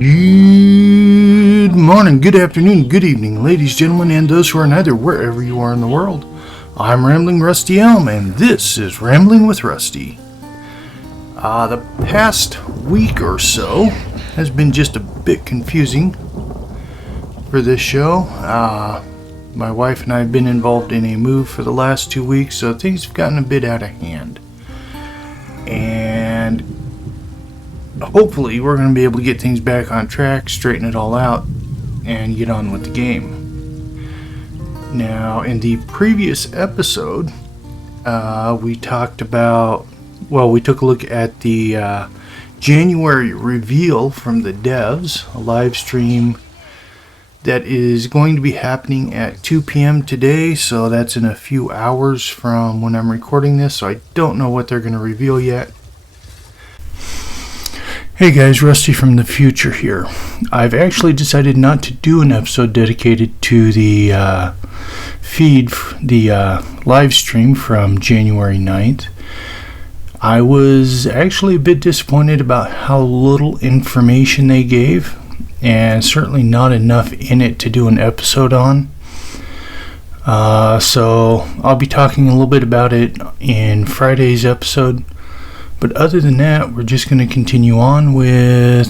Good morning, good afternoon, good evening, ladies, gentlemen, and those who are neither, wherever you are in the world. I'm Rambling Rusty Elm, and this is Rambling with Rusty. The past week or so has been just a bit confusing for this show. My wife and I have been involved in a move for the last 2 weeks, so things have gotten a bit out of hand. And hopefully we're going to be able to get things back on track, straighten it all out, and get on with the game. Now, in the previous episode, we took a look at the January reveal from the devs, a live stream that is going to be happening at 2 p.m. today, so that's in a few hours from when I'm recording this, so I don't know what they're going to reveal yet. Hey guys, Rusty from the future here. I've actually decided not to do an episode dedicated to the live stream from January 9th. I was actually a bit disappointed about how little information they gave, and certainly not enough in it to do an episode on. So I'll be talking a little bit about it in Friday's episode. But other than that, we're just going to continue on with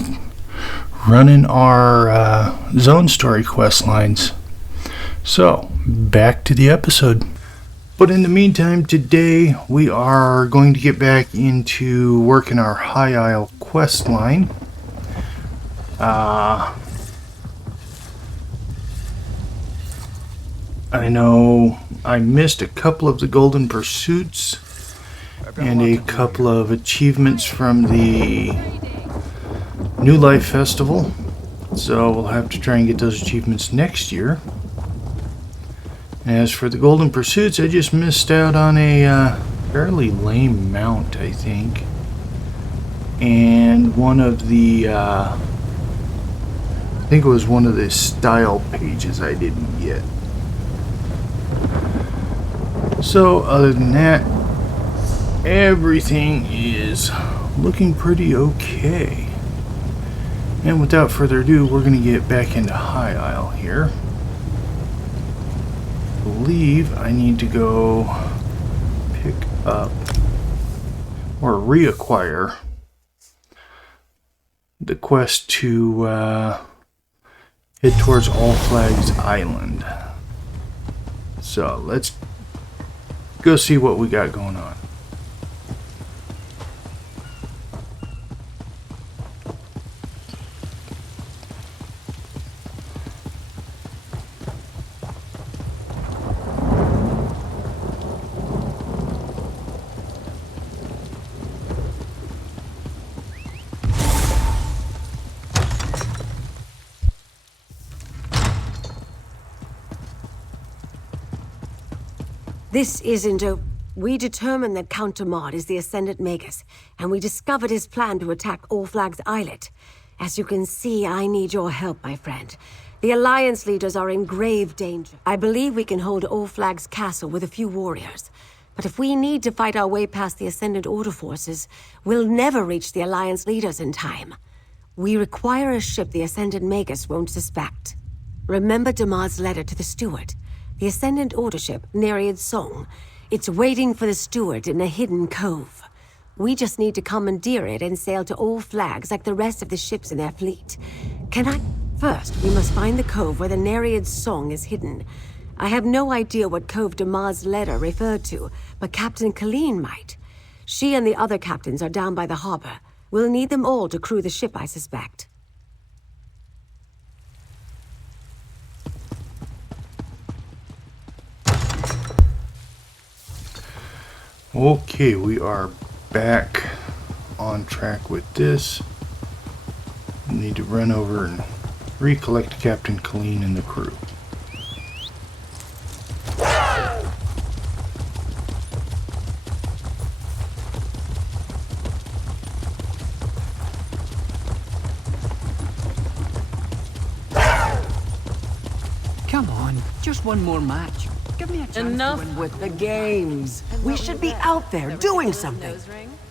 running our zone story quest lines. So, back to the episode. But in the meantime, today we are going to get back into working our High Isle quest line. I know I missed a couple of the golden pursuits and a couple of achievements from the New Life Festival, so we'll have to try and get those achievements next year. As for the golden pursuits, I just missed out on a fairly lame mount, I think, and one of the I think it was one of the style pages I didn't get. So other than that, everything is looking pretty okay. And without further ado, we're going to get back into High Isle here. I believe I need to go pick up or reacquire the quest to head towards Flags Islet. So let's go see what we got going on. This isn't a... We determined that Count Damad is the Ascendant Magus, and we discovered his plan to attack Flags Islet. As you can see, I need your help, my friend. The Alliance leaders are in grave danger. I believe we can hold Flags Castle with a few warriors. But if we need to fight our way past the Ascendant Order forces, we'll never reach the Alliance leaders in time. We require a ship the Ascendant Magus won't suspect. Remember Damad's letter to the steward? The Ascendant Order ship, Nereid's Song. It's waiting for the steward in a hidden cove. We just need to commandeer it and sail to Flags like the rest of the ships in their fleet. First, we must find the cove where the Nereid's Song is hidden. I have no idea what cove Damad's letter referred to, but Captain Colleen might. She and the other captains are down by the harbor. We'll need them all to crew the ship, I suspect. Okay, we are back on track with this. We need to run over and recollect Captain Colleen and the crew. Come on, just one more match. Give me a chance. Enough with the games. We should be out there doing something.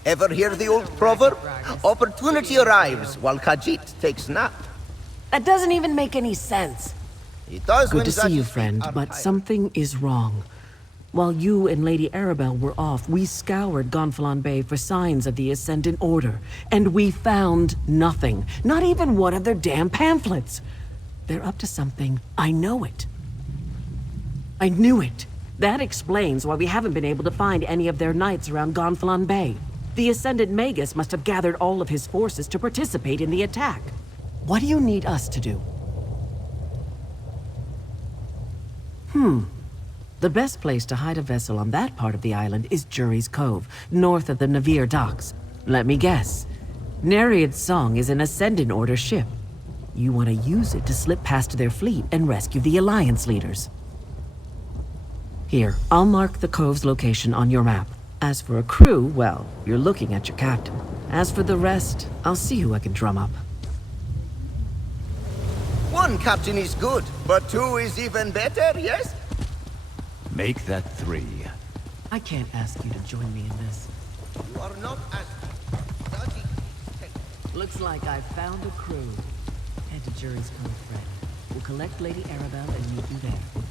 Ever hear the old proverb? Opportunity arrives while Khajiit takes nap. That doesn't even make any sense. It does when Good to see such you, things friend, are but hired. something is wrong. While you and Lady Arabelle were off, we scoured Gonfalon Bay for signs of the Ascendant Order, and we found nothing. Not even one of their damn pamphlets. They're up to something. I know it. I knew it. That explains why we haven't been able to find any of their knights around Gonfalon Bay. The Ascendant Magus must have gathered all of his forces to participate in the attack. What do you need us to do? The best place to hide a vessel on that part of the island is Jury's Cove, north of the Navir docks. Let me guess. Nereid's Song is an Ascendant Order ship. You want to use it to slip past their fleet and rescue the Alliance leaders. Here, I'll mark the cove's location on your map. As for a crew, well, you're looking at your captain. As for the rest, I'll see who I can drum up. One captain is good, but two is even better, yes? Make that 3. I can't ask you to join me in this. You are not as... That is... Looks like I've found a crew. Head to Jury's Cove, Fred. We'll collect Lady Arabelle and meet you there.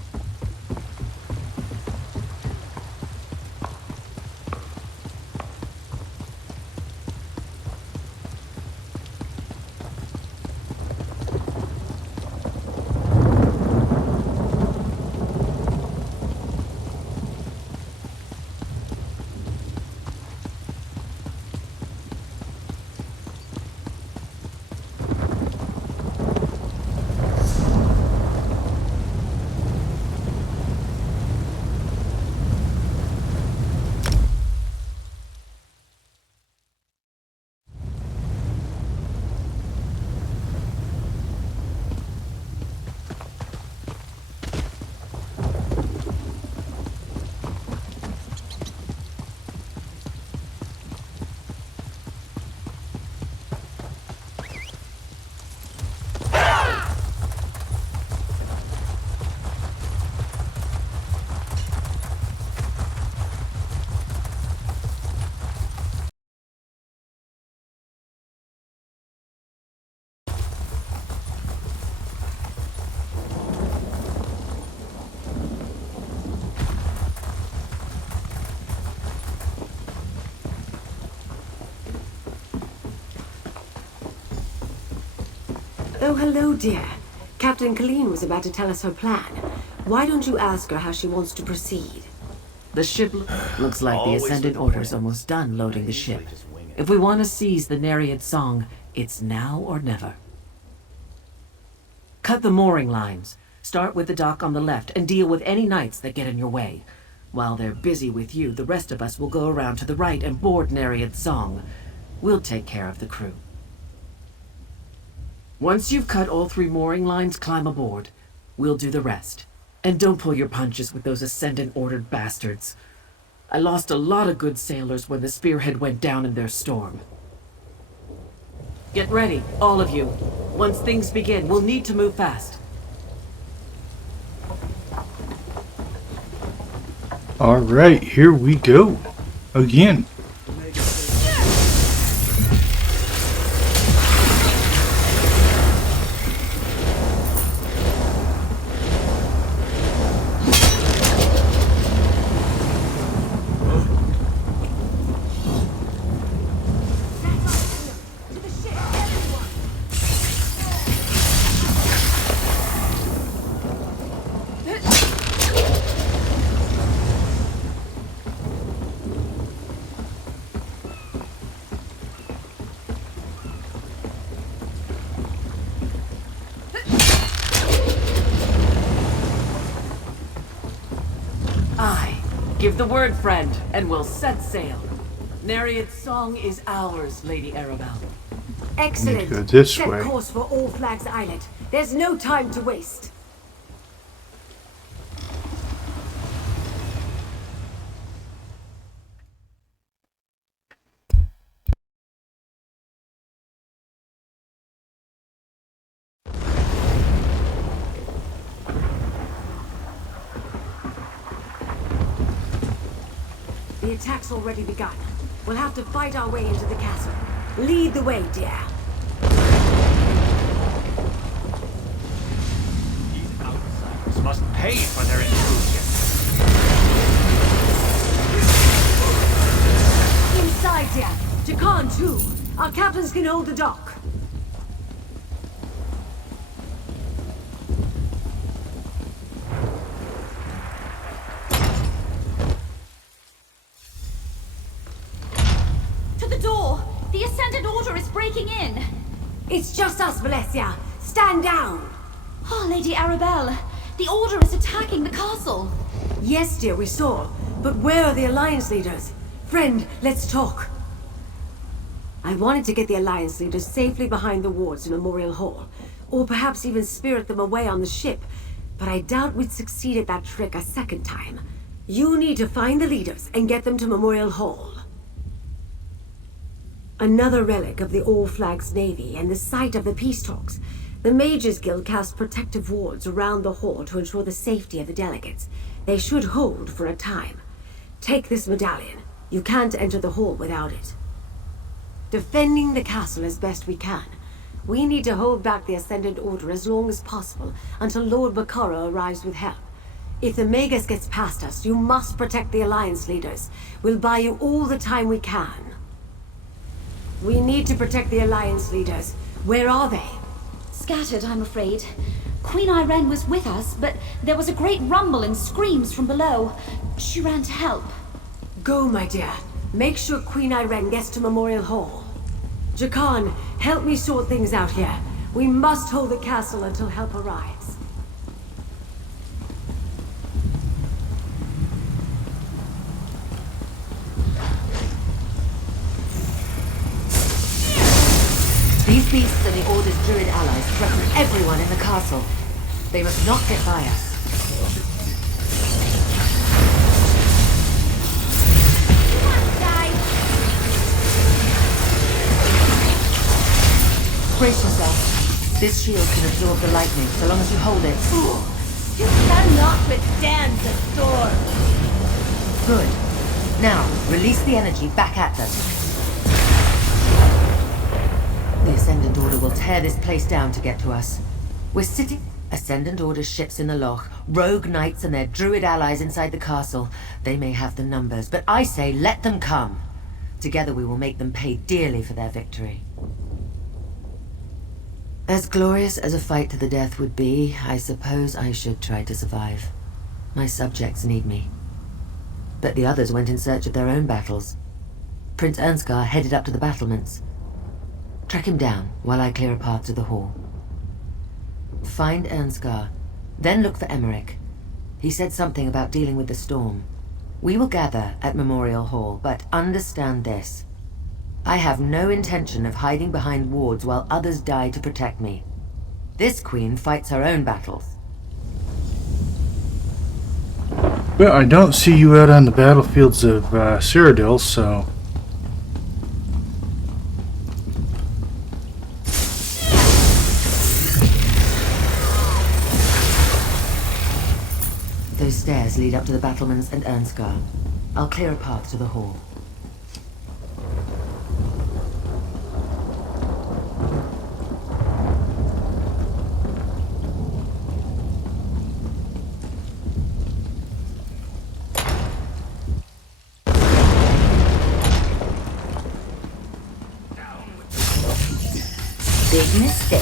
Oh, hello, dear. Captain Colleen was about to tell us her plan. Why don't you ask her how she wants to proceed? The ship looks like the Ascendant Order's almost done loading the ship. If we want to seize the Nereid Song, it's now or never. Cut the mooring lines. Start with the dock on the left and deal with any knights that get in your way. While they're busy with you, the rest of us will go around to the right and board Nereid's Song. We'll take care of the crew. Once you've cut all 3 mooring lines, climb aboard. We'll do the rest. And don't pull your punches with those Ascendant-ordered bastards. I lost a lot of good sailors when the Spearhead went down in their storm. Get ready, all of you. Once things begin, we'll need to move fast. Alright, here we go. Again. Give the word, friend, and we'll set sail. Nereid's Song is ours, Lady Arabelle. Excellent. Need to go this Set way. course for all Flags Islet. There's no time to waste. The attack's already begun. We'll have to fight our way into the castle. Lead the way, dear. must pay for their intrusion. Inside here. Jakan, too. Our captains can hold the dock. To the door! The Ascendant Order is breaking in! It's just us, Valencia. Stand down. Oh, Lady Arabelle, the Order is attacking the castle! Yes, dear, we saw. But where are the Alliance leaders? Friend, let's talk. I wanted to get the Alliance leaders safely behind the wards in Memorial Hall. Or perhaps even spirit them away on the ship. But I doubt we'd succeed at that trick a second time. You need to find the leaders and get them to Memorial Hall. Another relic of the All Flags Navy and the site of the peace talks. The Mages Guild cast protective wards around the hall to ensure the safety of the delegates. They should hold for a time. Take this medallion. You can't enter the hall without it. Defending the castle as best we can. We need to hold back the Ascendant Order as long as possible until Lord Bakara arrives with help. If the Magus gets past us, you must protect the Alliance leaders. We'll buy you all the time we can. We need to protect the Alliance leaders. Where are they? Scattered, I'm afraid. Queen Irene was with us, but there was a great rumble and screams from below. She ran to help. Go, my dear. Make sure Queen Irene gets to Memorial Hall. Jakan, help me sort things out here. We must hold the castle until help arrives. These beasts are the Order's Druid allies threaten everyone in the castle. They must not get by us. Brace yourself. This shield can absorb the lightning so long as you hold it. You cannot withstand the storm. Good. Now, release the energy back at them. The Ascendant Order will tear this place down to get to us. We're sitting... Ascendant Order ships in the loch, rogue knights and their druid allies inside the castle. They may have the numbers, but I say let them come. Together we will make them pay dearly for their victory. As glorious as a fight to the death would be, I suppose I should try to survive. My subjects need me. But the others went in search of their own battles. Prince Ernskar headed up to the battlements. Track him down while I clear a path to the hall. Find Ernskar, then look for Emmerich. He said something about dealing with the storm. We will gather at Memorial Hall, but understand this. I have no intention of hiding behind wards while others die to protect me. This queen fights her own battles. Well, I don't see you out on the battlefields of Cyrodiil, so... Those stairs lead up to the battlements and Ernskar. I'll clear a path to the hall. Big mistake.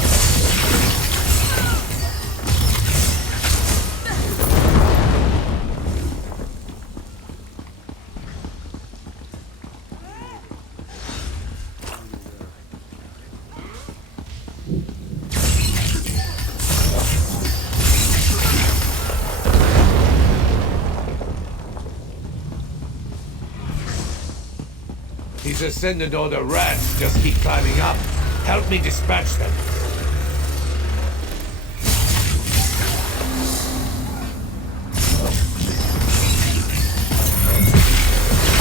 These Ascendant Order rats just keep climbing up. Help me dispatch them.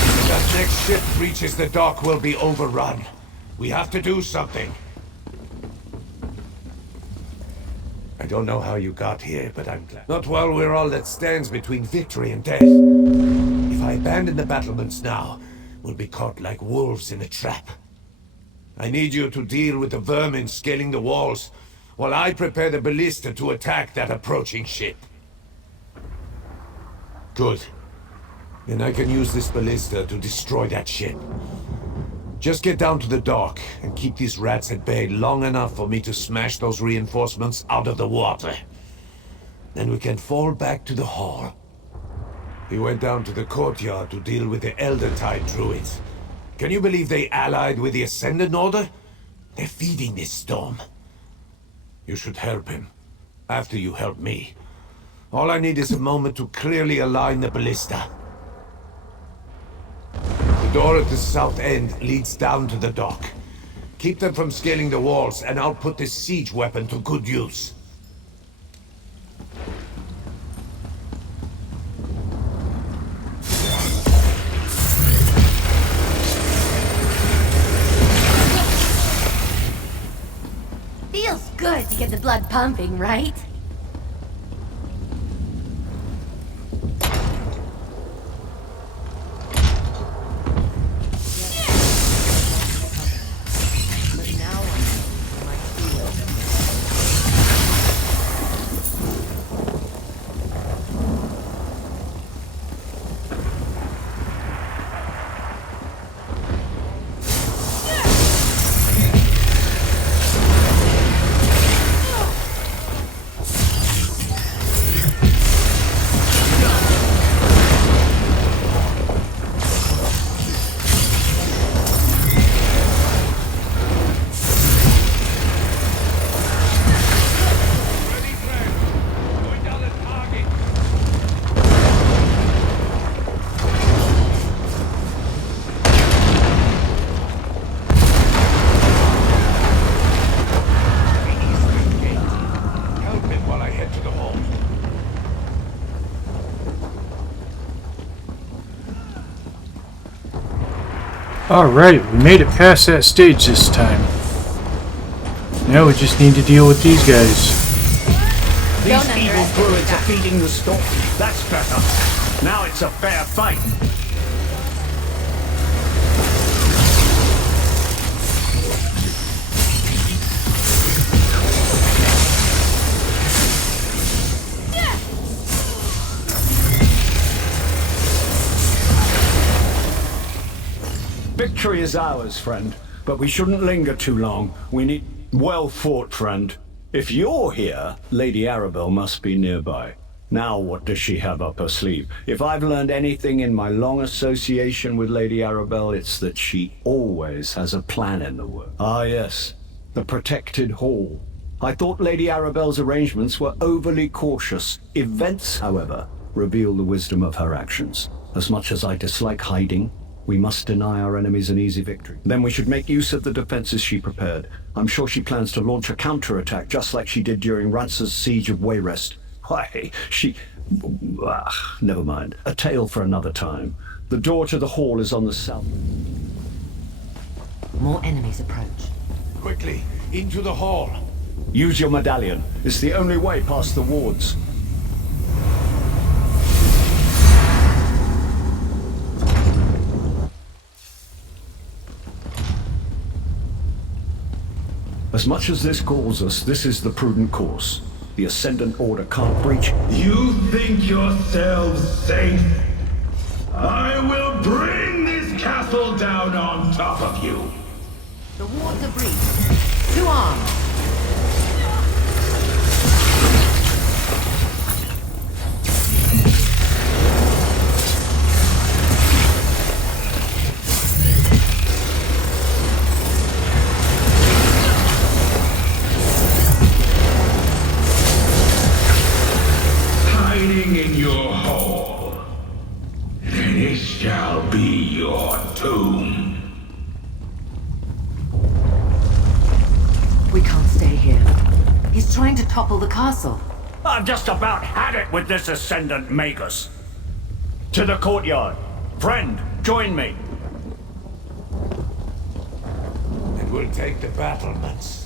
If that next ship reaches the dock, we'll be overrun. We have to do something. I don't know how you got here, but I'm glad. Not while we're all that stands between victory and death. If I abandon the battlements now, we'll be caught like wolves in a trap. I need you to deal with the vermin scaling the walls, while I prepare the ballista to attack that approaching ship. Good. Then I can use this ballista to destroy that ship. Just get down to the dock and keep these rats at bay long enough for me to smash those reinforcements out of the water. Then we can fall back to the hall. He went down to the courtyard to deal with the Elder-Tide druids. Can you believe they allied with the Ascendant Order? They're feeding this storm. You should help him. After you help me. All I need is a moment to clearly align the ballista. The door at the south end leads down to the dock. Keep them from scaling the walls, and I'll put this siege weapon to good use. Feels good to get the blood pumping, right? Alright, we made it past that stage this time. Now we just need to deal with these guys. These evil druids are feeding the storm. That's better. Now it's a fair fight. Victory is ours, friend, but we shouldn't linger too long. We need... Well fought, friend. If you're here, Lady Arabelle must be nearby. Now what does she have up her sleeve? If I've learned anything in my long association with Lady Arabelle, it's that she always has a plan in the works. Ah yes, the protected hall. I thought Lady Arabelle's arrangements were overly cautious. Events, however, reveal the wisdom of her actions. As much as I dislike hiding, we must deny our enemies an easy victory. Then we should make use of the defenses she prepared. I'm sure she plans to launch a counterattack just like she did during Rance's siege of Wayrest. Why, she... never mind. A tale for another time. The door to the hall is on the south. More enemies approach. Quickly, into the hall. Use your medallion. It's the only way past the wards. As much as this galls us, this is the prudent course. The Ascendant Order can't breach. You think yourselves safe? I will bring this castle down on top of you. The wards are breached. To arms! In your hall, and it shall be your tomb. We can't stay here. He's trying to topple the castle. I've just about had it with this Ascendant Magus. To the courtyard. Friend, join me. And we'll take the battlements.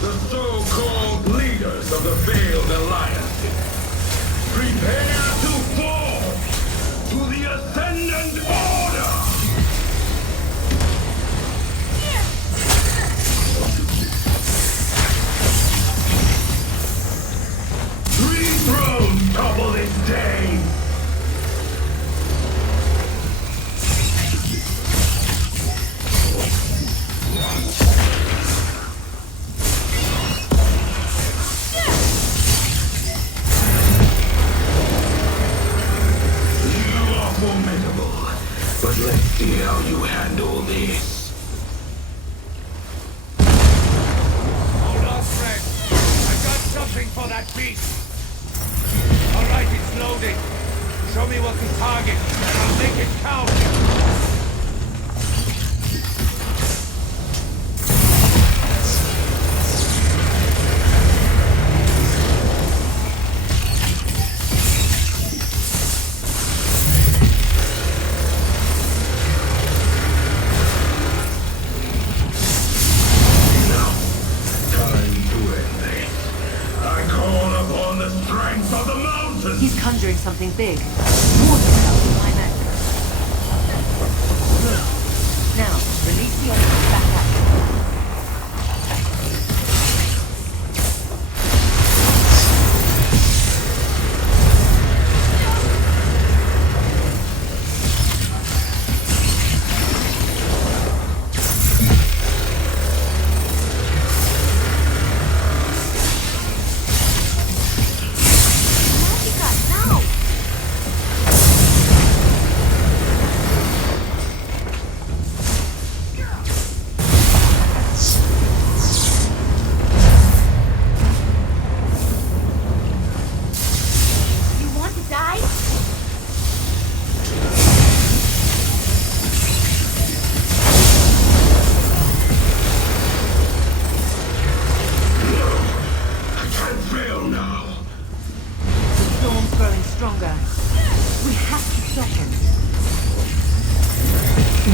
The so-called leaders of the failed alliances, prepare to fall to the Ascendant Order! target, and I'll make it count! He's conjuring something big. More himself in my men. Good. Now, release the enemies back up.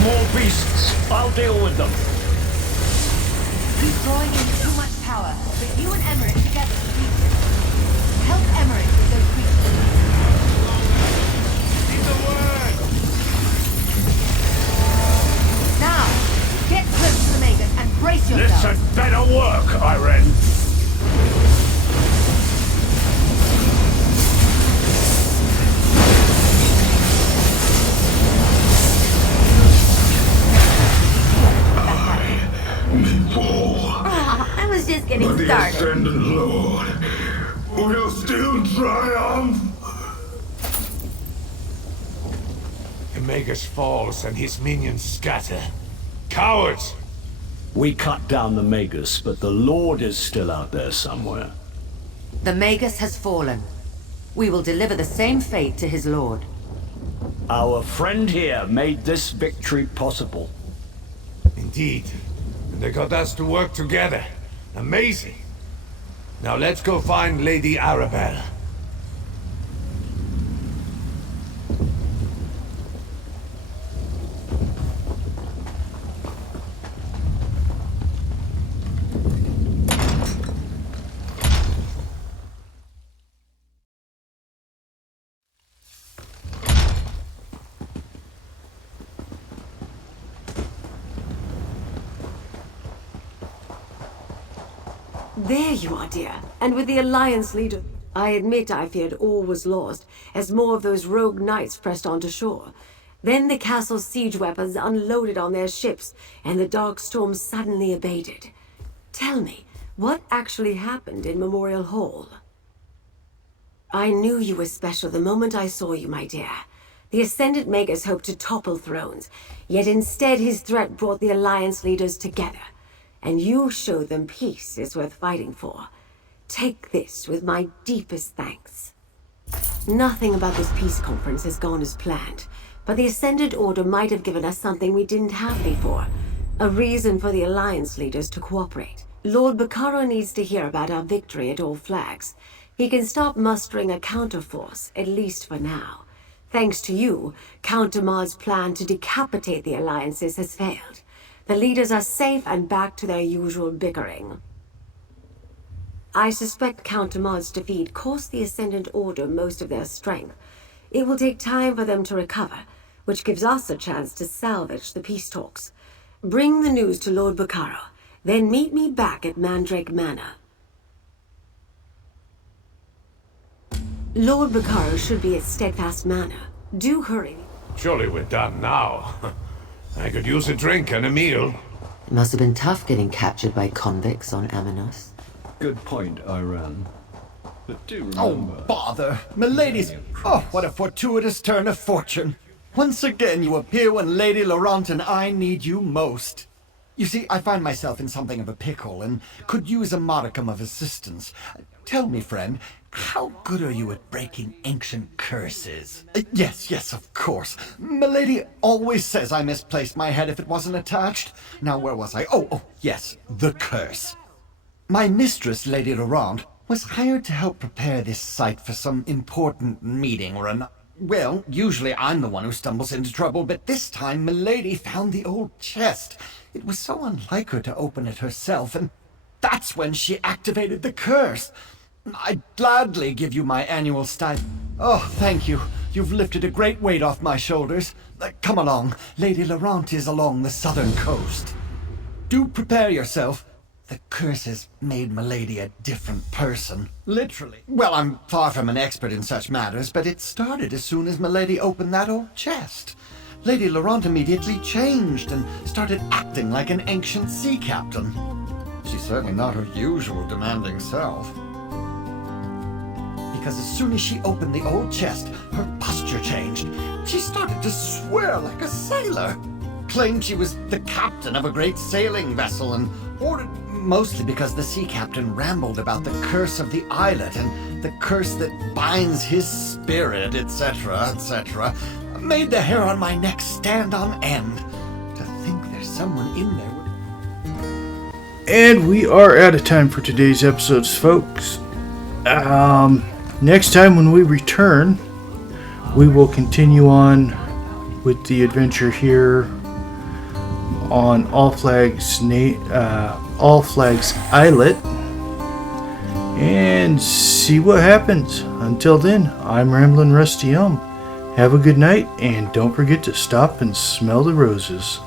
More beasts. I'll deal with them. He's drawing in too much power, but you and Emmerich together can beat him. Help Emmerich with those creatures. Need the word! Now, get close to the Magus and brace This yourself. had better work, Irene. I was just getting But the started. Ascendant Lord will still triumph. The Magus falls and his minions scatter. Cowards! We cut down the Magus, but the Lord is still out there somewhere. The Magus has fallen. We will deliver the same fate to his lord. Our friend here made this victory possible. Indeed. And they got us to work together. Amazing. Now let's go find Lady Arabelle. There you are, dear. And with the Alliance leader... I admit I feared all was lost, as more of those rogue knights pressed onto shore. Then the castle's siege weapons unloaded on their ships, and the dark storm suddenly abated. Tell me, what actually happened in Memorial Hall? I knew you were special the moment I saw you, my dear. The Ascendant Magus hoped to topple thrones, yet instead his threat brought the Alliance leaders together. And you showed them peace is worth fighting for. Take this with my deepest thanks. Nothing about this peace conference has gone as planned, but the Ascendant Order might have given us something we didn't have before. A reason for the Alliance leaders to cooperate. Lord Bacaro needs to hear about our victory at All Flags. He can stop mustering a counterforce, at least for now. Thanks to you, Count Damar's plan to decapitate the Alliances has failed. The leaders are safe and back to their usual bickering. I suspect Count Damar's defeat cost the Ascendant Order most of their strength. It will take time for them to recover, which gives us a chance to salvage the peace talks. Bring the news to Lord Bacaro, then meet me back at Mandrake Manor. Lord Bacaro should be at Steadfast Manor. Do hurry. Surely we're done now. I could use a drink and a meal. It must have been tough getting captured by convicts on Aminos. Good point, Irene. But do remember... Oh, bother! Milady's... Oh, what a fortuitous turn of fortune! Once again you appear when Lady Laurent and I need you most. You see, I find myself in something of a pickle and could use a modicum of assistance. Tell me, friend, how good are you at breaking ancient curses? Yes, of course. Milady always says I misplaced my head if it wasn't attached. Now, where was I? Oh, yes, the curse. My mistress, Lady Laurent, was hired to help prepare this site for some important meeting or another. Well, usually I'm the one who stumbles into trouble, but this time Milady found the old chest. It was so unlike her to open it herself, and that's when she activated the curse. I'd gladly give you my annual stipend. Oh, thank you. You've lifted a great weight off my shoulders. Come along. Lady Laurent is along the southern coast. Do prepare yourself. The curse has made Milady a different person. Literally. Well, I'm far from an expert in such matters, but it started as soon as Milady opened that old chest. Lady Laurent immediately changed and started acting like an ancient sea captain. She's certainly not her usual demanding self. Because as soon as she opened the old chest, her posture changed. She started to swear like a sailor. Claimed she was the captain of a great sailing vessel and ordered, mostly because the sea captain rambled about the curse of the islet and the curse that binds his spirit, etc., etc., made the hair on my neck stand on end. To think there's someone in there. And we are out of time for today's episodes, folks. Next time when we return, we will continue on with the adventure here on All Flags Islet and see what happens. Until then, I'm Ramblin' Rusty Elm. Have a good night, and don't forget to stop and smell the roses.